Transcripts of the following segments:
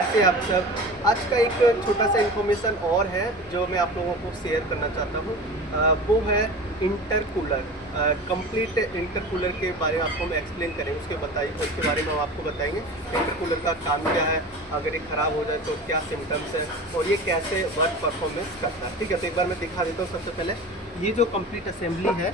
कैसे आप सब। आज का एक छोटा सा इन्फॉर्मेशन और है जो मैं आप लोगों को शेयर करना चाहता हूँ। वो है इंटरकूलर। कंप्लीट इंटरकूलर के बारे में आपको हम एक्सप्लेन करेंगे, उसके बारे में हम आपको बताएंगे इंटरकूलर का काम क्या है, अगर ये ख़राब हो जाए तो क्या सिम्टम्स है और ये कैसे वर्क परफॉर्मेंस करता है। ठीक है, तो एक बार मैं दिखा देता हूँ। सबसे पहले ये जो कंप्लीट असेंबली है,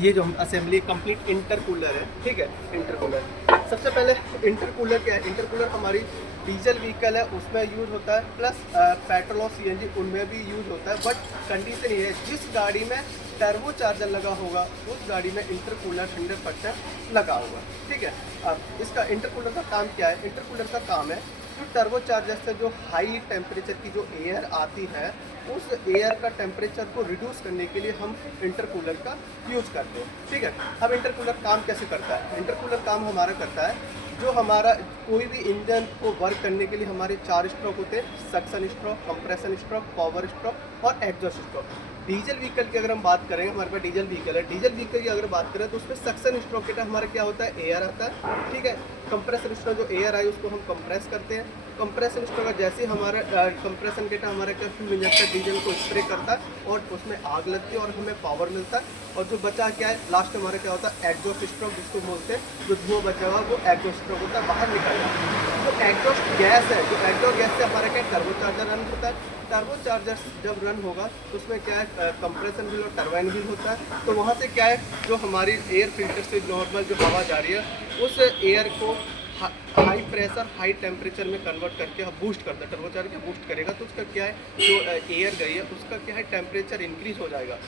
ये जो असेंबली कंप्लीट इंटरकूलर है। ठीक है, इंटरकूलर सबसे पहले इंटरकूलर क्या है। इंटरकूलर हमारी डीजल व्हीकल है उसमें यूज़ होता है, प्लस पेट्रोल और सीएनजी उनमें भी यूज़ होता है। बट कंडीशन ये है, जिस गाड़ी में टर्बो चार्जर लगा होगा उस गाड़ी में इंटरकूलर 100% लगा होगा। ठीक है, अब इसका इंटरकूलर का काम क्या है। इंटरकूलर का काम है जो टर्बो चार्जर से जो हाई टेम्परेचर की जो एयर आती है, उस एयर का टेम्परेचर को रिड्यूस करने के लिए हम इंटरकूलर का यूज़ करते हैं। ठीक है, अब इंटरकूलर काम कैसे करता है। इंटरकूलर काम हमारा करता है, जो हमारा कोई भी इंजन को वर्क करने के लिए हमारे 4 स्ट्रोक होते हैं, suction stroke, compression stroke, power stroke और एग्जॉस्ट स्ट्रोक। डीजल व्हीकल की अगर हम बात करें, हमारे पास डीजल व्हीकल है, डीजल व्हीकल की अगर बात करें तो उसमें सक्शन स्ट्रोक के हमारा क्या होता है, एयर आता है। ठीक है, कंप्रेशन स्ट्रोक जो एयर आई उसको हम कंप्रेस करते हैं। कंप्रेशन स्ट्रोक का जैसे ही हमारा कंप्रेशन के हमारा क्या फ्यूल इंजेक्टर डीजल को स्प्रे करता है और उसमें आग लगती है और हमें पावर मिलता है। और जो बचा क्या है, लास्ट में हमारा क्या होता है, एग्जॉस्ट स्ट्रोक जिसको बोलते हैं। जो धुआं बचा हुआ वो एग्जॉस्ट स्ट्रोक होता है, बाहर निकल जाता है। जो एग्जॉस्ट गैस है, जो एग्जॉस्ट गैस से हमारा क्या टर्बो चार्जर रन होता है। टर्बो चार्जर जब रन होगा तो उसमें क्या है, कंप्रेशन व्हील और टरबाइन व्हील होता है। तो वहाँ से क्या है, जो हमारी एयर फिल्टर से नॉर्मल जो हवा जा रही है उस एयर को हाई प्रेशर हाई टेम्परेचर में कन्वर्ट करके बूस्ट करता है। टर्बो चार्जर बूस्ट करेगा तो उसका क्या है, जो एयर गई है उसका क्या है, टेम्परेचर इंक्रीज हो जाएगा।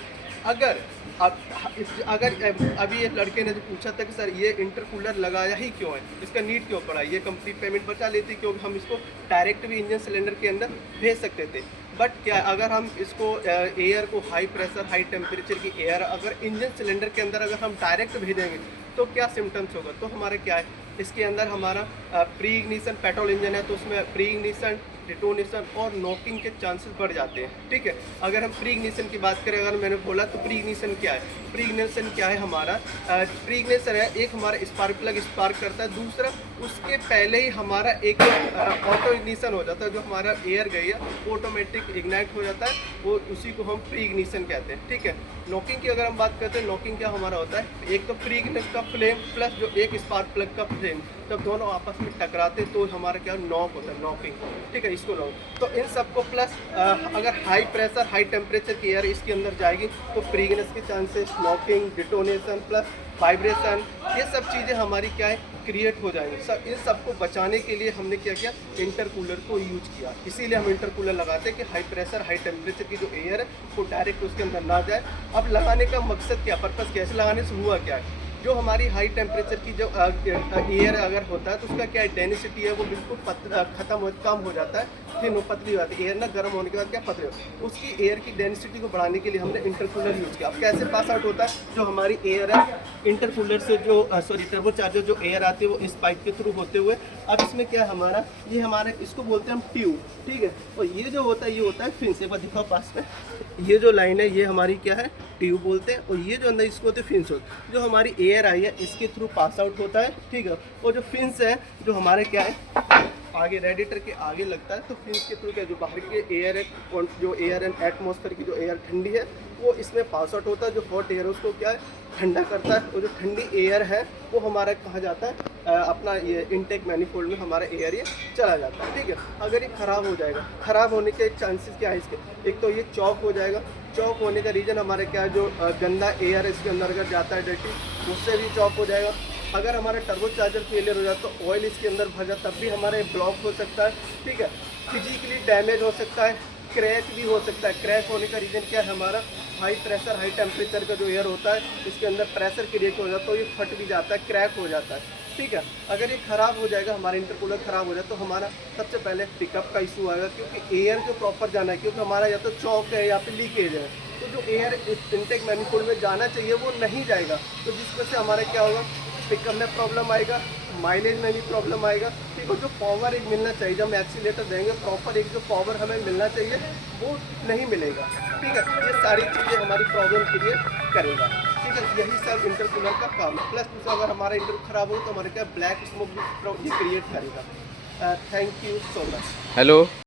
अगर अभी एक लड़के ने जो पूछा था कि सर ये इंटरकूलर लगाया ही क्यों है, इसका नीड क्यों पड़ा, ये कंप्लीट पेमेंट बचा लेती क्योंकि हम इसको डायरेक्ट भी इंजन सिलेंडर के अंदर भेज सकते थे। बट क्या अगर हम इसको एयर को हाई प्रेशर हाई टेम्परेचर की एयर अगर इंजन सिलेंडर के अंदर अगर हम डायरेक्ट भेजेंगे तो क्या सिम्टम्स होगा। तो हमारे क्या है, इसके अंदर हमारा प्री इग्निशन पेट्रोल इंजन है तो उसमें प्री इग्निशन, डिटोनेशन और नॉकिंग के चांसेस बढ़ जाते हैं। ठीक है, अगर हम प्री इग्निशन की बात करें, अगर मैंने बोला तो प्री इग्निशन क्या है। प्री इग्निशन क्या है, हमारा प्री इग्निशन है एक हमारा स्पार्क प्लग स्पार्क करता है, दूसरा उसके पहले ही हमारा एक ऑटो इग्निशन हो जाता है। जो हमारा एयर गई है वो ऑटोमेटिक इग्नाइट हो जाता है, वो उसी को हम प्री इग्निशन कहते हैं। ठीक है, नॉकिंग की अगर हम बात करते हैं, नॉकिंग क्या हमारा होता है, एक तो प्री इग्निशन का फ्लेम प्लस जो एक स्पार्क प्लग का फ्लेम, जब दोनों आपस में टकराते तो हमारा क्या नॉक होता है, नॉकिंग। ठीक है, इसको नॉक। तो इन सबको प्लस अगर हाई प्रेशर हाई टेम्परेचर की एयर इसके अंदर जाएगी तो प्री इग्निशन के chances, knocking, detonation plus vibration, ये सब चीज़ें हमारी क्या है, क्रिएट हो जाएंगी। सब इन सबको बचाने के लिए हमने क्या किया, इंटरकूलर को यूज किया। इसीलिए हम इंटरकूलर लगाते हैं कि हाई प्रेशर हाई टेम्परेचर की जो एयर है वो डायरेक्ट उसके अंदर ना जाए। अब लगाने का मकसद क्या, पर्पज़ कैसे लगाने से हुआ क्या है, जो हमारी हाई टेम्परेचर की जो एयर अगर होता है तो उसका क्या डेंसिटी है वो बिल्कुल ख़त्म हो कम हो जाता है, फिर वो पतली हो जाती है। एयर ना गर्म होने के बाद क्या पतली हो, उसकी एयर की डेंसिटी को बढ़ाने के लिए हमने इंटरकूलर यूज़ किया। अब कैसे पास आउट होता है, जो हमारी एयर है इंटरकूलर से जो टर्बो चार्जर जो एयर आती है वो इस पाइप के थ्रू होते हुए, अब इसमें क्या है हमारा, ये हमारे इसको बोलते हैं हम ट्यूब। ठीक है, और ये जो होता है ये होता है फिन्स। एक बार दिखाओ पास में, ये जो लाइन है ये हमारी क्या है, ट्यूब बोलते हैं। और ये जो अंदर इसको होते हैं फिन्स होते, जो हमारी एयर आई है इसके थ्रू पास आउट होता है। ठीक है, और जो फिन्स है जो हमारे क्या है आगे रेडिएटर के आगे लगता है, तो फिन्स के थ्रू क्या जो बाहर की एयर है, जो एयर एंड एटमॉस्फेयर की जो एयर ठंडी है वो इसमें पास आउट होता है। जो हॉट एयर है उसको क्या है, ठंडा करता है। और जो ठंडी एयर है वो हमारा कहा जाता है अपना ये इनटेक मैनिफोल्ड में हमारा एयर ये चला जाता है। ठीक है, अगर ये ख़राब हो जाएगा, ख़राब होने के चांसेस क्या है इसके, एक तो ये चॉक हो जाएगा। चॉक होने का रीज़न हमारे क्या है, जो गंदा एयर इसके अंदर अगर जाता है डर्टी, उससे भी चॉक हो जाएगा। अगर हमारा टर्बो चार्जर फेलियर हो जाता है तो ऑयल इसके अंदर भर जाता तब भी हमारे ब्लॉक हो सकता है। ठीक है, फिजिकली डैमेज हो सकता है, क्रैक भी हो सकता है। क्रैक होने का रीज़न क्या है, हमारा हाई प्रेशर हाई टेम्परेचर का जो एयर होता है इसके अंदर प्रेशर क्रिएट हो जाता है तो ये फट भी जाता है, क्रैक हो जाता है। ठीक है, अगर ये ख़राब हो जाएगा, हमारा इंटरकूलर ख़राब हो जाए तो हमारा सबसे पहले पिकअप का इशू आएगा, क्योंकि एयर जो प्रॉपर जाना है, क्योंकि हमारा या तो चॉक है या फिर लीकेज है, तो जो एयर इस इनटेक मैनिफोल्ड में जाना चाहिए वो नहीं जाएगा, तो जिस वजह से हमारा क्या होगा, पिकअप में प्रॉब्लम आएगा, माइलेज में भी प्रॉब्लम आएगा। ठीक है, जो पावर एक मिलना चाहिए, जब हम एक्सीलेटर देंगे प्रॉपर एक जो पावर हमें मिलना चाहिए वो नहीं मिलेगा। ठीक है, ये सारी चीज़ें हमारी प्रॉब्लम क्रिएट करेगा। ठीक है, यही सब इंटरकूलर का काम है। प्लस दूसरा, अगर हमारा इंटर खराब हो तो हमारे क्या ब्लैक स्मोक भी ये क्रिएट करेगा। Thank you so much. Hello.